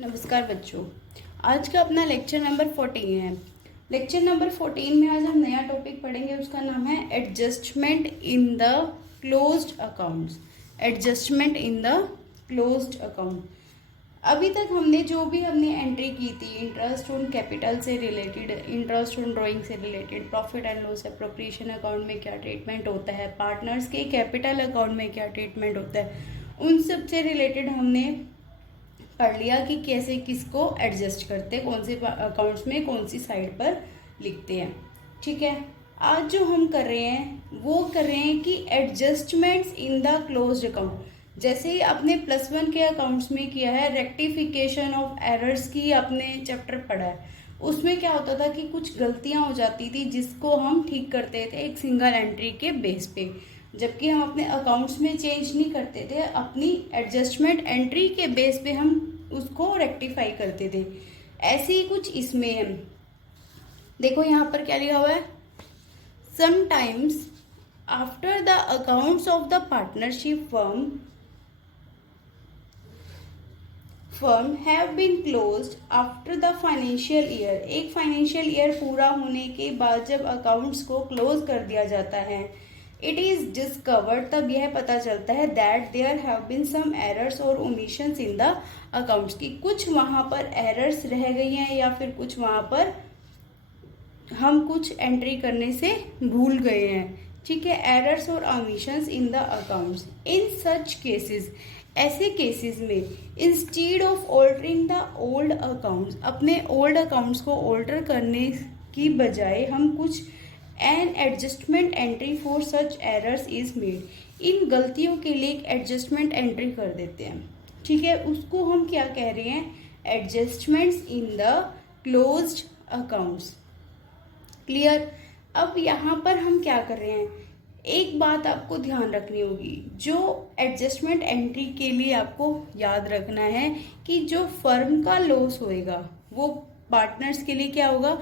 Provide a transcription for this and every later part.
नमस्कार बच्चों। आज का अपना लेक्चर नंबर 14 है। लेक्चर नंबर 14 में आज हम नया टॉपिक पढ़ेंगे, उसका नाम है adjustment in the closed accounts. Adjustment in the closed account. अभी तक हमने जो भी एंट्री की थी, इंटरेस्ट ऑन कैपिटल से रिलेटेड, इंटरेस्ट ऑन ड्राइंग से related, profit and loss appropriation account में क्या ट्रीटमेंट होता है, पार्टनर्स के कैपिटल अकाउंट में क्या ट्रीटमेंट होता है, उन सब से रिलेटेड हमने पढ़ लिया कि कैसे किसको एडजस्ट करते हैं, कौन से अकाउंट्स में कौन सी साइड पर लिखते हैं। ठीक है, आज जो हम कर रहे हैं वो कर रहे हैं कि adjustments in the closed account. जैसे ही आपने +1 के अकाउंट्स में किया है, रेक्टिफिकेशन ऑफ एरर्स की आपने चैप्टर पढ़ा है, उसमें क्या होता था कि कुछ गलतियां हो जाती थी जिसको हम ठीक करते थे एक सिंगल एंट्री के बेस पे, जबकि हम अपने अकाउंट्स में चेंज नहीं करते थे, अपनी एडजस्टमेंट एंट्री के बेस पे हम उसको रेक्टिफाई करते थे। ऐसे ही कुछ इसमें है। देखो यहाँ पर क्या लिखा हुआ है, sometimes after the accounts of the partnership firm have been closed after the financial year. एक फाइनेंशियल ईयर पूरा होने के बाद जब अकाउंट्स को क्लोज कर दिया जाता है, इट इज डिस्कवर्ड, तब यह पता चलता है that there have been some errors और ओमिशंस इन द अकाउंट्स, की कुछ वहां पर एरर्स रह गई हैं या फिर कुछ वहां पर हम कुछ एंट्री करने से भूल गए हैं। ठीक है, एरर्स और omissions in the accounts. In such cases, ऐसे केसेस में, instead of altering the old accounts, अपने ओल्ड अकाउंट्स को ऑल्टर करने की बजाय हम कुछ an adjustment entry for such errors is made. इन गलतियों के लिए एक एडजस्टमेंट एंट्री कर देते हैं। ठीक है, उसको हम क्या कह रहे हैं, adjustments in the closed accounts. Clear. अब यहाँ पर हम क्या कर रहे हैं, एक बात आपको ध्यान रखनी होगी, जो एडजस्टमेंट एंट्री के लिए आपको याद रखना है कि जो फर्म का लॉस होएगा वो पार्टनर्स के लिए क्या होगा,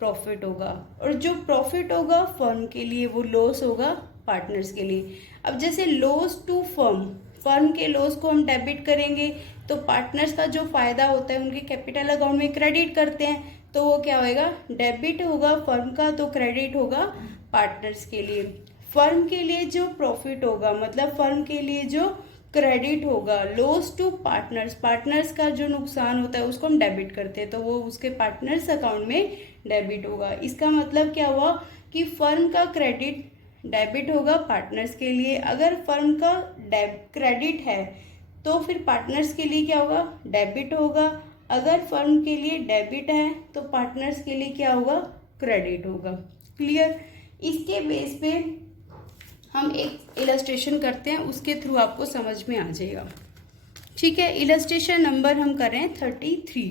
प्रॉफिट होगा, और जो प्रॉफिट होगा फर्म के लिए वो लॉस होगा पार्टनर्स के लिए। अब जैसे लॉस टू फर्म, फर्म के लॉस को हम डेबिट करेंगे तो पार्टनर्स का जो फायदा होता है उनके कैपिटल अकाउंट में क्रेडिट करते हैं, तो वो क्या होएगा, डेबिट होगा फर्म का, तो क्रेडिट होगा पार्टनर्स के लिए। फर्म के लिए जो प्रॉफिट होगा, मतलब फर्म के लिए जो क्रेडिट होगा, लॉस टू पार्टनर्स, पार्टनर्स का जो नुकसान होता है उसको हम डेबिट करते हैं, तो वो उसके पार्टनर्स अकाउंट में डेबिट होगा। इसका मतलब क्या हुआ कि फर्म का क्रेडिट डेबिट होगा पार्टनर्स के लिए। अगर फर्म का क्रेडिट है तो फिर पार्टनर्स के लिए क्या होगा, डेबिट होगा। अगर फर्म के लिए डेबिट है तो पार्टनर्स के लिए क्या होगा, क्रेडिट होगा। क्लियर। इसके बेस पे हम एक इलस्ट्रेशन करते हैं, उसके थ्रू आपको समझ में आ जाएगा। ठीक है, इलस्ट्रेशन नंबर हम कर रहे हैं 33।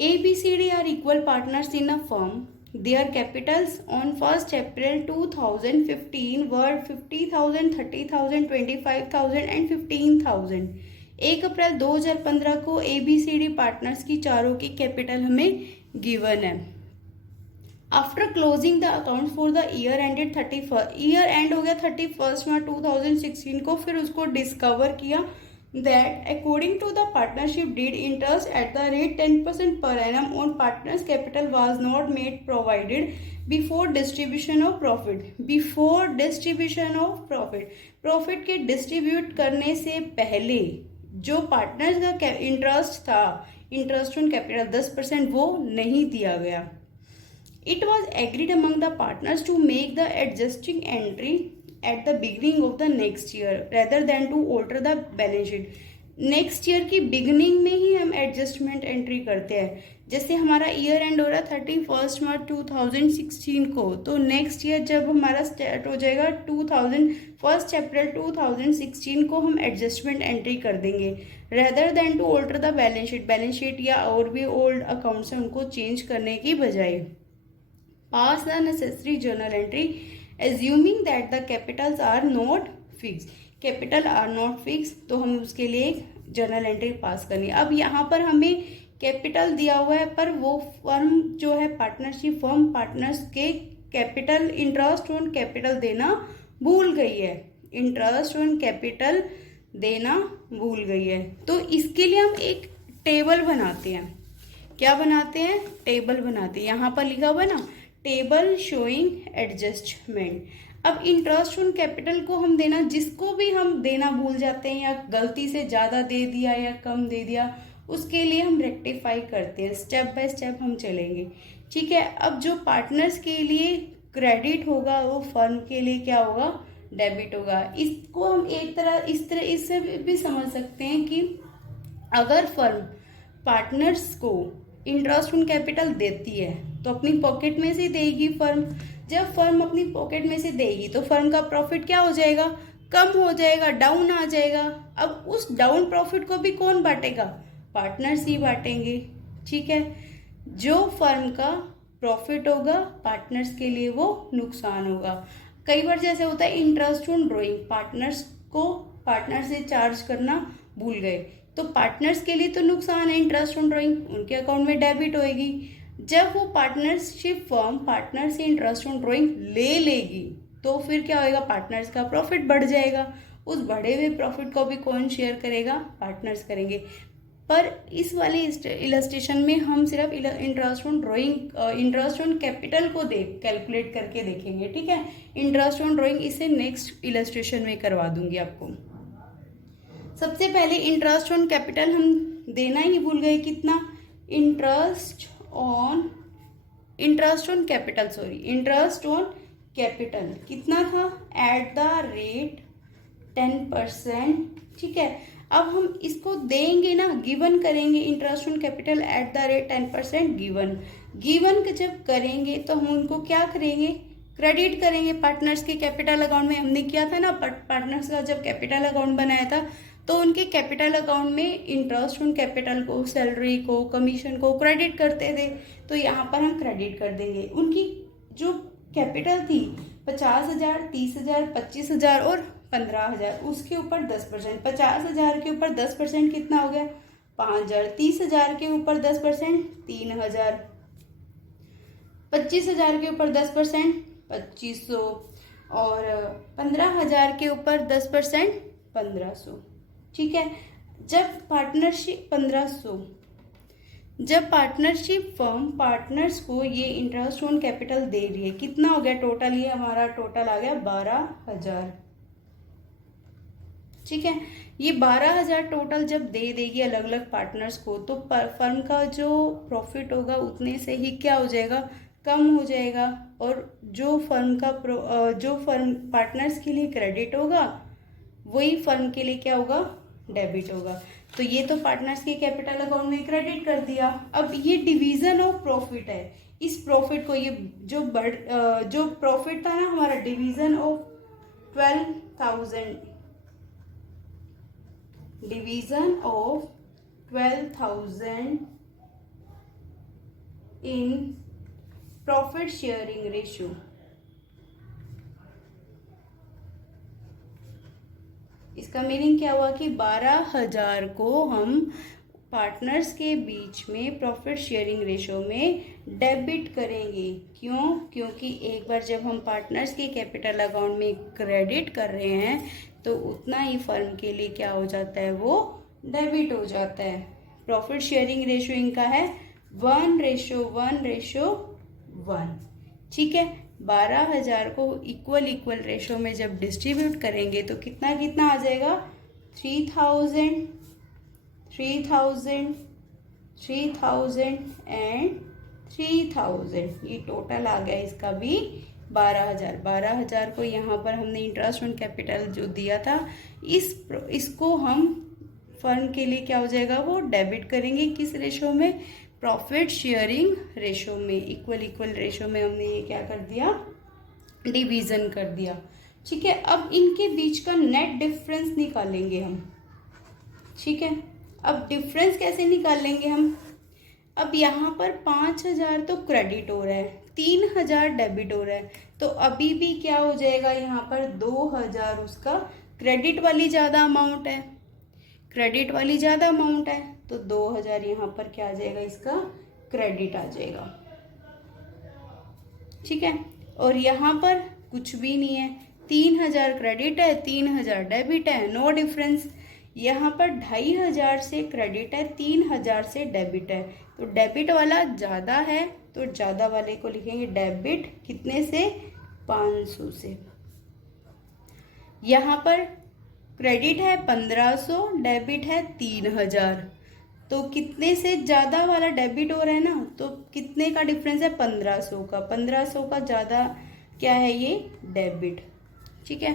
ABCD are equal partners in a firm. Their capitals on 1st April 2015 were 50,000, 30,000, 25,000 and 15,000. 1 अप्रैल 2015 को ABCD पार्टनर्स की चारों की कैपिटल हमें गिवन है। After closing the account for the year ended 31, year and हो गया 31 मार्च 2016 को, फिर उसको डिस्कवर किया that according to the partnership deed, interest at the rate 10% per annum on partners capital was not made provided before distribution of profit. Before distribution of profit, profit के distribute करने से पहले जो पार्टनर्स का interest था, interest on capital 10%, वो नहीं दिया गया। It was agreed among the partners to make the adjusting entry at the beginning of the next year rather than to alter the balance sheet. Next year की beginning में ही हम adjustment entry करते हैं। जैसे हमारा ईयर एंड हो रहा 31 मार्च 2016 को, तो नेक्स्ट ईयर जब हमारा स्टार्ट हो जाएगा 1 अप्रैल 2016 को हम एडजस्टमेंट एंट्री कर देंगे, rather than to alter the balance sheet. Balance sheet या और भी ओल्ड अकाउंट्स हैं उनको चेंज करने की बजाय। Pass the necessary journal entry assuming that the capitals are not fixed, capital are not fix, तो हम उसके लिए एक जर्नल एंट्री पास करनी है। अब यहाँ पर हमें कैपिटल दिया हुआ है, पर वो फर्म जो है पार्टनरशिप फर्म पार्टनर्स के कैपिटल, इंटरेस्ट ऑन कैपिटल देना भूल गई है, इंटरेस्ट ऑन कैपिटल देना भूल गई है। तो इसके लिए हम एक टेबल बनाते हैं। क्या बनाते हैं? टेबल बनाते हैं। यहाँ पर लिखा हुआ ना, टेबल शोइंग एडजस्टमेंट। अब इंटरेस्ट ऑन कैपिटल को हम देना, जिसको भी हम देना भूल जाते हैं या गलती से ज़्यादा दे दिया या कम दे दिया, उसके लिए हम रेक्टिफाई करते हैं। स्टेप बाय स्टेप हम चलेंगे, ठीक है। अब जो पार्टनर्स के लिए क्रेडिट होगा वो फर्म के लिए क्या होगा? डेबिट होगा। इसको हम एक तरह इससे भी समझ सकते हैं कि अगर फर्म पार्टनर्स को इंटरेस्ट ऑन कैपिटल देती है तो अपनी पॉकेट में से देगी फर्म। जब फर्म अपनी पॉकेट में से देगी तो फर्म का प्रॉफिट क्या हो जाएगा? कम हो जाएगा, डाउन आ जाएगा। अब उस डाउन प्रॉफिट को भी कौन बांटेगा? पार्टनर्स ही बांटेंगे, ठीक है। जो फर्म का प्रॉफिट होगा पार्टनर्स के लिए वो नुकसान होगा। कई बार जैसे होता है इंटरेस्ट ऑन ड्रॉइंग, पार्टनर से चार्ज करना भूल गए तो पार्टनर्स के लिए तो नुकसान है इंटरेस्ट ऑन ड्रॉइंग, उनके अकाउंट में डेबिट होएगी। जब वो पार्टनरशिप फर्म पार्टनर से इंटरेस्ट ऑन ड्रॉइंग ले लेगी तो फिर क्या होएगा? पार्टनर्स का प्रॉफिट बढ़ जाएगा। उस बढ़े हुए प्रॉफिट को भी कौन शेयर करेगा? पार्टनर्स करेंगे। पर इस वाले इलस्ट्रेशन में हम सिर्फ इंटरेस्ट ऑन कैपिटल को कैलकुलेट करके देखेंगे, ठीक है। इंटरेस्ट ऑन ड्रॉइंग इसे नेक्स्ट इलस्ट्रेशन में करवा दूंगी आपको। सबसे पहले इंटरेस्ट ऑन कैपिटल हम देना ही भूल गए। कितना? इंटरेस्ट ऑन कैपिटल कितना था? एट द रेट 10%, ठीक है। अब हम इसको देंगे ना, गिवन करेंगे interest on capital at the rate 10% given जब करेंगे तो हम उनको क्या करेंगे? क्रेडिट करेंगे पार्टनर्स के कैपिटल अकाउंट में। हमने किया था ना, पार्टनर्स का जब कैपिटल अकाउंट बनाया था तो उनके कैपिटल अकाउंट में इंटरेस्ट ऑन कैपिटल को, सैलरी को, कमीशन को क्रेडिट करते थे। तो यहाँ पर हम क्रेडिट कर देंगे। उनकी जो कैपिटल थी 50,000, 30,000, 25,000 और 15,000, उसके ऊपर 10%। 50,000 के ऊपर 10% कितना हो गया? 5,000। 30,000 के ऊपर 10% 3,000। 25,000 के ऊपर 10% 2,500 और 15,000 के ऊपर 10% 1,500, ठीक है। जब पार्टनरशिप फर्म पार्टनर्स को ये इंटरेस्ट ऑन कैपिटल दे रही है, कितना हो गया टोटल? ये हमारा टोटल आ गया 12,000, ठीक है। ये 12,000 टोटल जब दे देगी अलग अलग पार्टनर्स को तो फर्म का जो प्रॉफिट होगा उतने से ही क्या हो जाएगा? कम हो जाएगा। और जो फर्म पार्टनर्स के लिए क्रेडिट होगा वही फर्म के लिए क्या होगा? डेबिट होगा। तो ये तो पार्टनर्स के कैपिटल अकाउंट में क्रेडिट कर दिया। अब ये डिवीजन ऑफ प्रॉफिट है। इस प्रॉफिट को ये जो प्रॉफिट था ना हमारा, division of 12,000 in profit sharing ratio. इसका मीनिंग क्या हुआ कि 12,000 को हम पार्टनर्स के बीच में प्रॉफिट शेयरिंग रेशो में डेबिट करेंगे। क्यों? क्योंकि एक बार जब हम पार्टनर्स के कैपिटल अकाउंट में क्रेडिट कर रहे हैं तो उतना ही फर्म के लिए क्या हो जाता है? वो डेबिट हो जाता है। प्रॉफिट शेयरिंग रेशो इनका है 1:1:1, ठीक है। 12,000 को इक्वल रेशो में जब डिस्ट्रीब्यूट करेंगे तो कितना कितना आ जाएगा? 3,000 एंड 3,000। ये टोटल आ गया इसका भी 12,000। 12,000 को यहाँ पर हमने इंटरेस्ट ऑन कैपिटल जो दिया था इसको हम फर्म के लिए क्या हो जाएगा? वो डेबिट करेंगे। किस रेशो में? प्रॉफिट शेयरिंग रेशो में। इक्वल रेशो में हमने ये क्या कर दिया? डिवीजन कर दिया, ठीक है। अब इनके बीच का नेट डिफरेंस निकालेंगे हम, ठीक है। अब डिफरेंस कैसे निकालेंगे हम? अब यहाँ पर 5,000 तो क्रेडिट हो रहा है, 3,000 डेबिट हो रहा है, तो अभी भी क्या हो जाएगा? यहाँ पर 2,000 उसका क्रेडिट वाली ज़्यादा अमाउंट है, तो 2,000 यहाँ पर क्या आ जाएगा? इसका क्रेडिट आ जाएगा, ठीक है। और यहाँ पर कुछ भी नहीं है, 3,000 क्रेडिट है, 3,000 डेबिट है, नो डिफरेंस। यहाँ पर 2500 से क्रेडिट है, 3000 से डेबिट है। तो डेबिट वाला ज़्यादा है तो ज़्यादा वाले को लिखेंगे डेबिट, कितने से, 500 से। यहाँ पर क्रेडिट है 1500, डेबिट है 3000, तो कितने से ज़्यादा वाला डेबिट हो रहा है ना, तो कितने का डिफरेंस है, 1500 का। 1500 का ज़्यादा क्या है, ये डेबिट। ठीक है,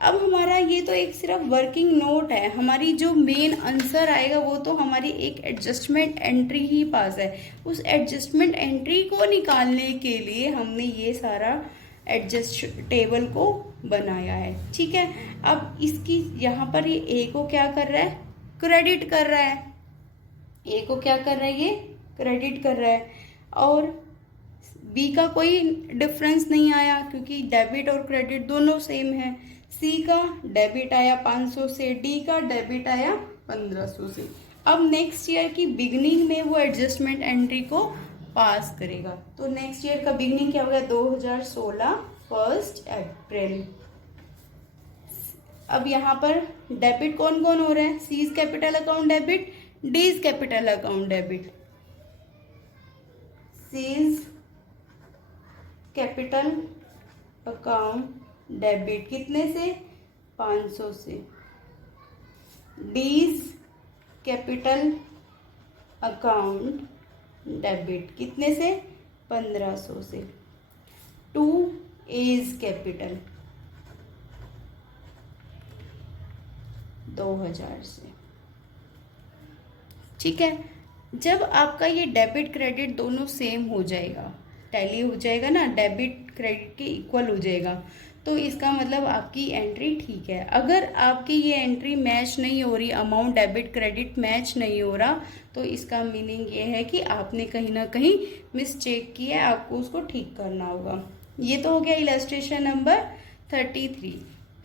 अब हमारा ये तो एक सिर्फ वर्किंग नोट है, हमारी जो मेन आंसर आएगा वो तो हमारी एक एडजस्टमेंट एंट्री ही पास है। उस एडजस्टमेंट एंट्री को निकालने के लिए हमने ये सारा एडजस्ट टेबल को बनाया है। ठीक है, अब इसकी यहाँ पर ये ए को क्या कर रहा है, क्रेडिट कर रहा है। ए को क्या कर रहा है, ये क्रेडिट कर रहा है। और बी का कोई डिफरेंस नहीं आया क्योंकि डेबिट और क्रेडिट दोनों सेम है। सी का डेबिट आया 500 से, डी का डेबिट आया 1500 से। अब नेक्स्ट ईयर की बिगनिंग में वो एडजस्टमेंट एंट्री को पास करेगा। तो नेक्स्ट ईयर का बिगनिंग क्या होगा, 2016 1 अप्रैल। अब यहाँ पर डेबिट कौन कौन हो रहा है, C is capital account debit, D is capital account debit. C is capital account debit कितने से, 500 से। D is capital account debit कितने से, 1500 से। 2 इज कैपिटल 2000 से। ठीक है, जब आपका ये डेबिट क्रेडिट दोनों सेम हो जाएगा, टैली हो जाएगा ना, डेबिट क्रेडिट के इक्वल हो जाएगा, तो इसका मतलब आपकी एंट्री ठीक है। अगर आपकी ये एंट्री मैच नहीं हो रही, अमाउंट डेबिट क्रेडिट मैच नहीं हो रहा, तो इसका मीनिंग ये है कि आपने कहीं ना कहीं मिस्टेक की है, आपको उसको ठीक करना होगा। ये तो हो गया इलस्ट्रेशन नंबर 33।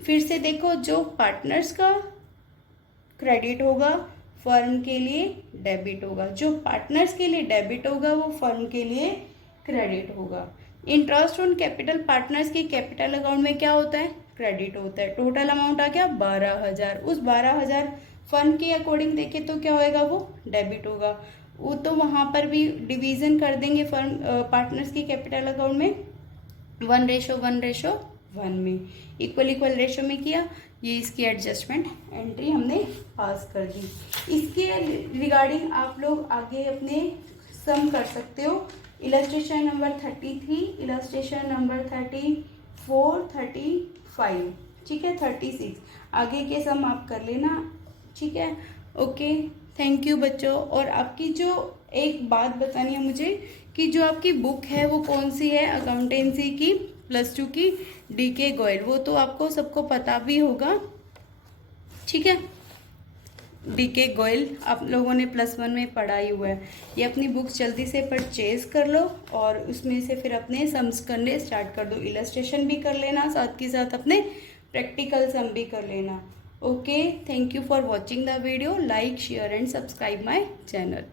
फिर से देखो, जो पार्टनर्स का क्रेडिट होगा फर्म के लिए डेबिट होगा, जो पार्टनर्स के लिए डेबिट होगा वो फर्म के लिए क्रेडिट होगा। इंटरेस्ट ऑन कैपिटल पार्टनर्स की कैपिटल अकाउंट में क्या होता है, क्रेडिट होता है। टोटल अमाउंट आ गया 12000, उस 12000 फर्म के अकॉर्डिंग देखे तो क्या होएगा, वो डेबिट होगा। वो तो वहाँ पर भी डिवीजन कर देंगे फर्म पार्टनर्स की कैपिटल अकाउंट में 1:1:1 में, इक्वल इक्वल रेशो में किया। ये इसकी एडजस्टमेंट एंट्री हमने पास कर दी। इसके रिगार्डिंग आप लोग आगे अपने सम कर सकते हो। इलस्ट्रेशन नंबर 33, इलस्ट्रेशन नंबर 34, 35, ठीक है, 36 आगे के सम आप कर लेना। ठीक है, ओके, थैंक यू बच्चों। और आपकी जो एक बात बतानी है मुझे कि जो आपकी बुक है वो कौन सी है, अकाउंटेंसी की +2 की DK गोयल, वो तो आपको सबको पता भी होगा। ठीक है, DK गोयल आप लोगों ने +1 में पढ़ा ही हुआ है। ये अपनी बुक्स जल्दी से परचेज कर लो और उसमें से फिर अपने सम्स करने स्टार्ट कर दो। इलस्ट्रेशन भी कर लेना, साथ के साथ अपने प्रैक्टिकल सम भी कर लेना। Okay, thank you for watching the video. Like, share and subscribe my channel.